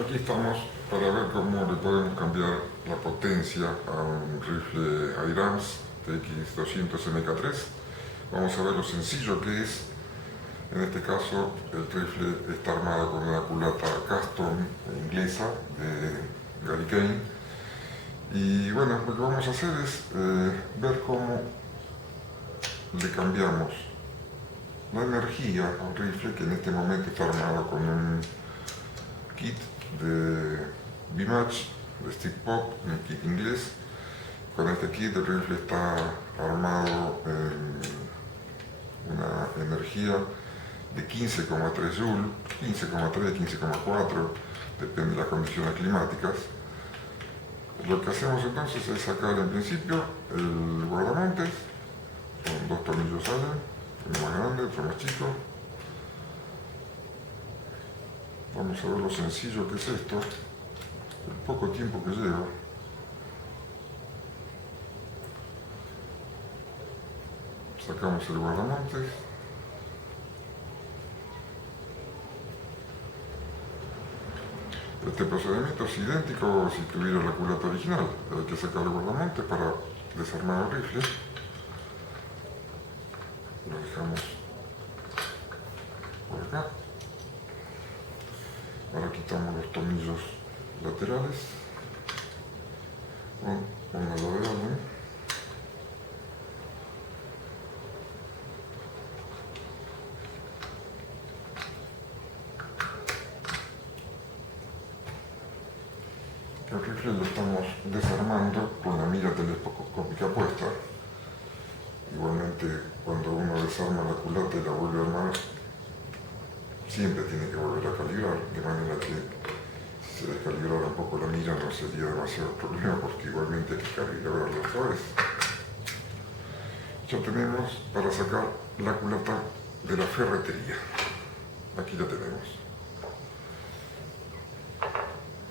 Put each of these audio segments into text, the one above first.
Aquí estamos para ver cómo le podemos cambiar la potencia a un rifle IRAMS TX200 MK3. Vamos a ver lo sencillo que es. En este caso el rifle está armado con una culata custom inglesa de Gary Kane. Y bueno, lo que vamos a hacer es ver cómo le cambiamos la energía a un rifle que en este momento está armado con un kit de B-Match, de Stick Pop, un kit inglés. Con este kit el rifle está armado en una energía de 15,3 Joule, 15,3, 15,4, depende de las condiciones climáticas. Lo que hacemos entonces es sacar en principio el guardamontes, con dos tornillos salen, uno más grande, otro más chico. Vamos a ver lo sencillo que es esto, el poco tiempo que lleva. Sacamos el guardamontes. Este procedimiento es idéntico si tuviera la culata original. Hay que sacar el guardamontes para desarmar el rifle. Lo dejamos por acá. Ahora quitamos los tornillos laterales. Póngalo de orden. El rifle lo estamos desarmando con la mira telescópica puesta. Igualmente, cuando uno desarma la culata y la vuelve a armar, siempre tiene que volver a calibrar, de manera que si se descalibrara un poco la mira no sería demasiado problema, porque igualmente hay que calibrarla otra vez. Ya tenemos para sacar la culata de la ferretería. Aquí la tenemos.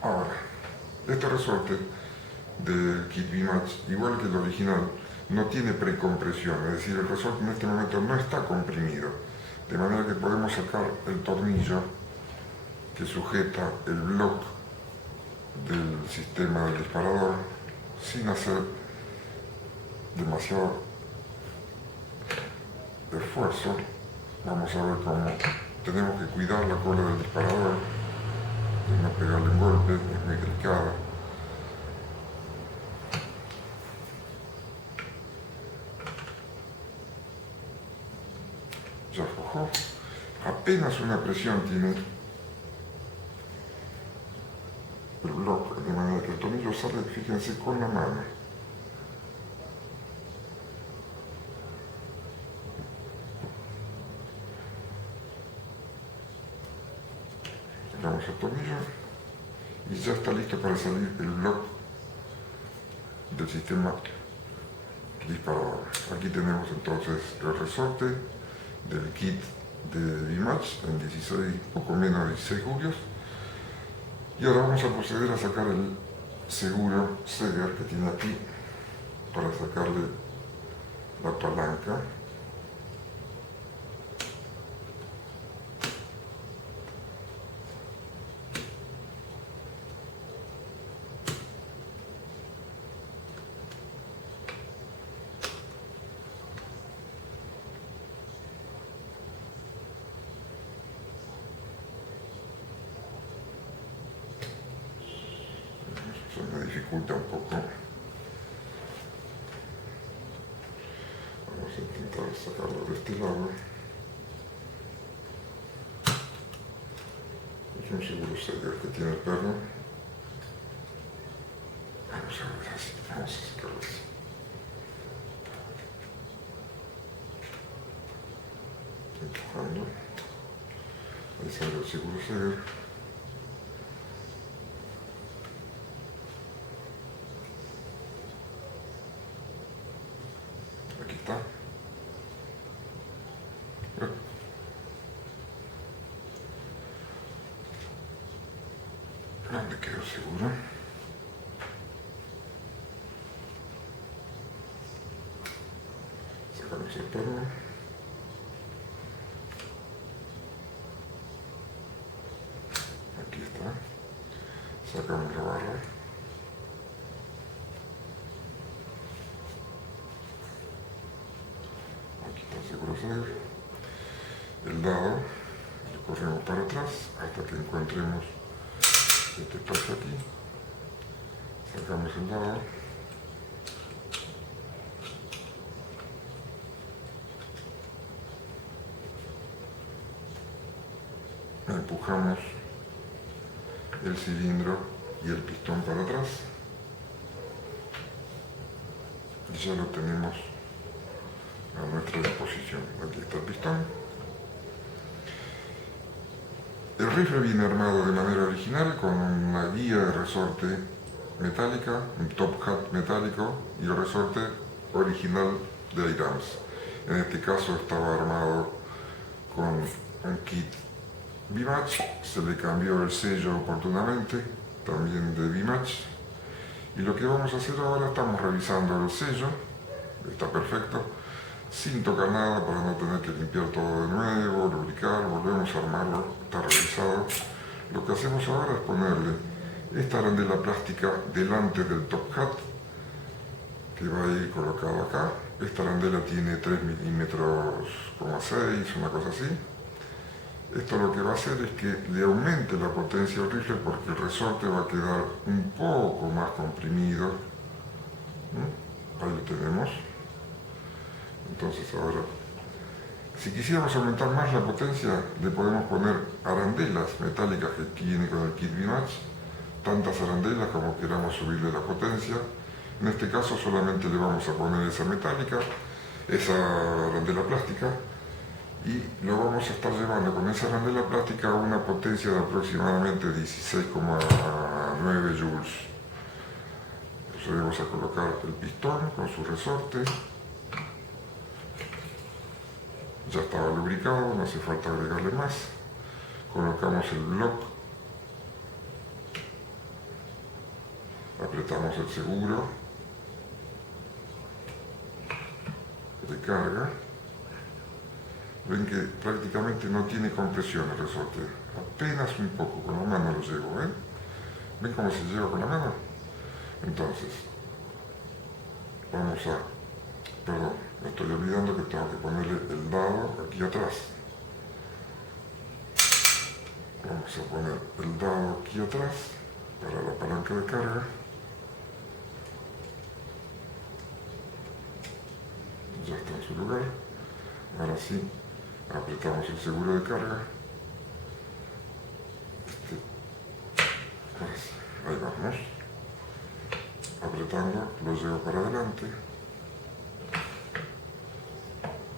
Ahora, este resorte del kit B-Match, igual que el original, no tiene precompresión, es decir, el resorte en este momento no está comprimido, de manera que podemos sacar el tornillo que sujeta el block del sistema del disparador sin hacer demasiado esfuerzo. Vamos a ver cómo tenemos que cuidar la cola del disparador, de no pegarle un golpe, es muy delicada. Ya aflojó, apenas una presión tiene el block, de manera que el tornillo sale, fíjense, con la mano. Sacamos el tornillo y ya está listo para salir el block del sistema disparador. Aquí tenemos entonces el resorte del kit de B-Match en 16, poco menos de 16 julios. Y ahora vamos a proceder a sacar el seguro Seger que tiene aquí para sacarle la palanca. Se me dificulta un poco. Vamos a intentar sacarlo de este lado. Es un seguro Seger que tiene el perro. Vamos a ver así, vamos a sacarlo así. Empujando. Ahí sale el seguro Seger. Aquí está. ¿Dónde quedó el seguro? Sacamos el perro. Aquí está. Sacamos la barra. Aquí está el seguro Seger. El dado lo corremos para atrás hasta que encontremos este espacio aquí. Sacamos el dado. Empujamos el cilindro y el pistón para atrás y ya lo tenemos a nuestra disposición. Aquí está el pistón. El rifle viene armado de manera original con una guía de resorte metálica, un top hat metálico y el resorte original de Airams. En este caso estaba armado con un kit V-Match, se le cambió el sello oportunamente, también de V-Match. Y lo que vamos a hacer ahora, estamos revisando el sello, está perfecto, sin tocar nada para no tener que limpiar todo de nuevo, lubricar, volvemos a armarlo, está revisado. Lo que hacemos ahora es ponerle esta arandela plástica delante del top hat, que va a ir colocado acá. Esta arandela tiene 3 milímetros, 6, una cosa así. Esto lo que va a hacer es que le aumente la potencia al rifle porque el resorte va a quedar un poco más comprimido. Ahí lo tenemos. Entonces ahora, si quisiéramos aumentar más la potencia, le podemos poner arandelas metálicas que viene con el kit V-Match, tantas arandelas como queramos subirle la potencia. En este caso solamente le vamos a poner esa metálica, esa arandela plástica, y lo vamos a estar llevando con esa arandela plástica a una potencia de aproximadamente 16,9 joules. Procedemos a colocar el pistón con su resorte. Ya estaba lubricado, no hace falta agregarle más. Colocamos el block, apretamos el seguro de carga. Ven que prácticamente no tiene compresión el resorte, apenas un poco, con la mano lo llevo, ¿ven? ¿Ven cómo se lleva con la mano? Entonces, vamos a, perdón, me estoy olvidando que tengo que ponerle el dado aquí atrás. Vamos a poner el dado aquí atrás para la palanca de carga. Ya está en su lugar. Ahora sí, apretamos el seguro de carga. Ahora sí, ahí vamos. Apretando, lo llevo para adelante.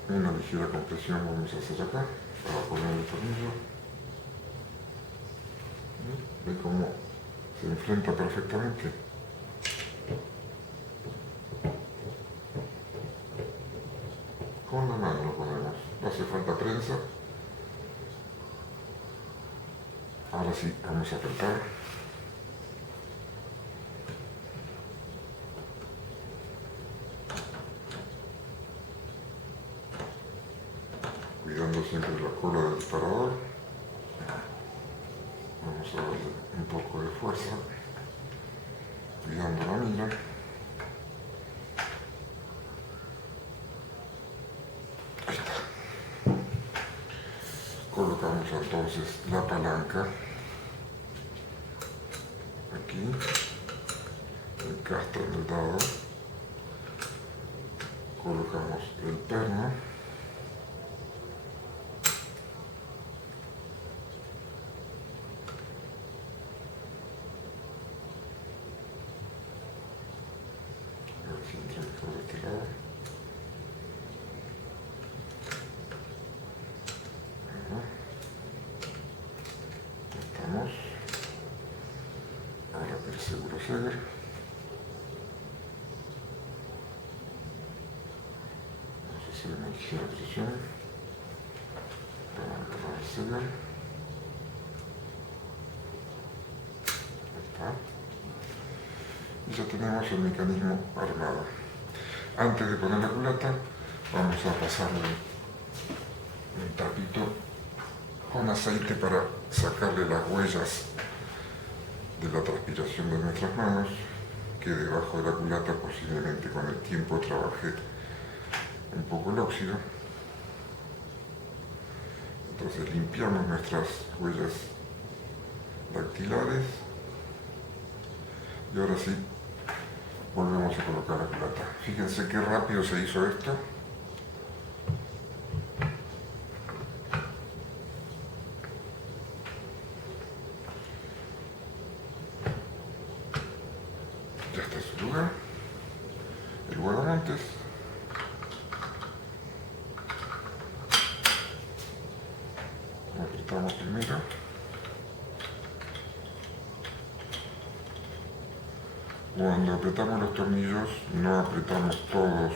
Una ligera compresión vamos a hacer acá para poner el tornillo. ¿Ven cómo se enfrenta perfectamente? Con la mano lo ponemos, no hace falta prensa. Ahora sí, vamos a apretar. Cuidando siempre la cola del disparador. Vamos a darle un poco de fuerza, cuidando la mira. Ahí está. Colocamos entonces la palanca aquí, encastra en el dado, colocamos el perno. Ahora el seguro Seger. Vamos a hacer una ligera presión para agarrar el Seger. Ahí está. Y ya tenemos el mecanismo armado. Antes de poner la culata, vamos a pasarle un trapito con aceite para sacarle las huellas de la transpiración de nuestras manos, que debajo de la culata posiblemente con el tiempo trabaje un poco el óxido. Entonces limpiamos nuestras huellas dactilares y ahora sí volvemos a colocar la culata. Fíjense qué rápido se hizo esto. Ya está en su lugar. El guardamontes. Apretamos primero. Cuando apretamos los tornillos no apretamos todos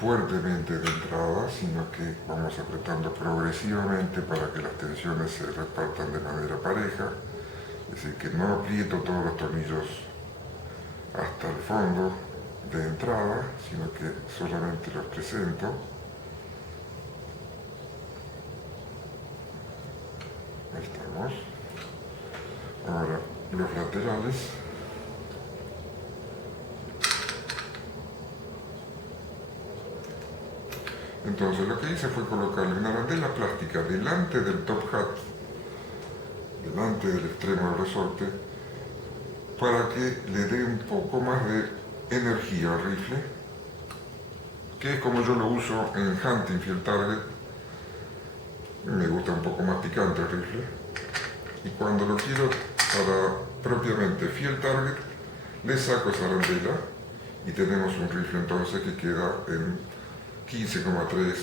fuertemente de entrada, sino que vamos apretando progresivamente para que las tensiones se repartan de manera pareja. Es decir, que no aprieto todos los tornillos hasta el fondo de entrada, sino que solamente los presento. Ahí estamos. Ahora los laterales. Entonces lo que hice fue colocarle una arandela plástica delante del top hat, delante del extremo del resorte, para que le dé un poco más de energía al rifle, que es como yo lo uso en hunting field target. Me gusta un poco más picante el rifle, y cuando lo quiero para propiamente field target le saco esa arandela y tenemos un rifle entonces que queda en 15,3,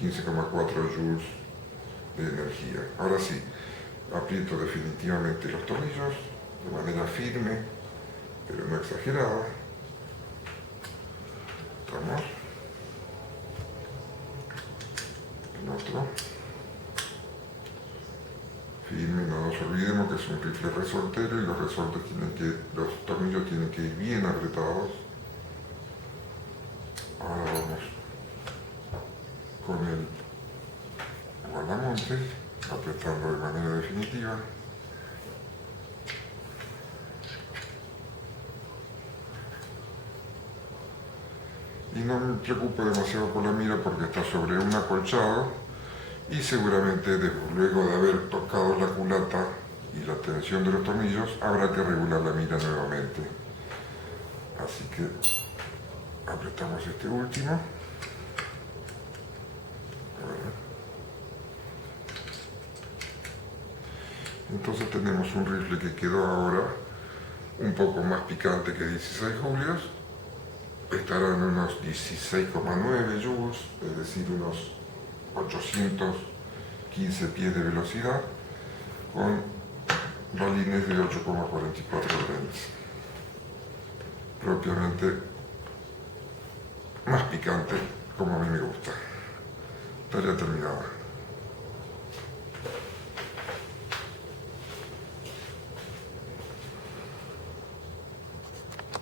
15,4 joules de energía. Ahora sí, aprieto definitivamente los tornillos de manera firme, pero no exagerada. Estamos. El otro. Firme, no nos olvidemos que es un rifle resortero y los resortes los tornillos tienen que ir bien apretados. Ahora vamos con el guardamontes, apretando de manera definitiva. Y no me preocupo demasiado por la mira porque está sobre un acolchado y seguramente luego de haber tocado la culata y la tensión de los tornillos habrá que regular la mira nuevamente. Así que apretamos este último. Entonces tenemos un rifle que quedó ahora un poco más picante que 16 julios. Estará en unos 16,9 joules, es decir, unos 815 pies de velocidad, con balines de 8,44 grados. Propiamente más picante, como a mí me gusta. Tarea terminada.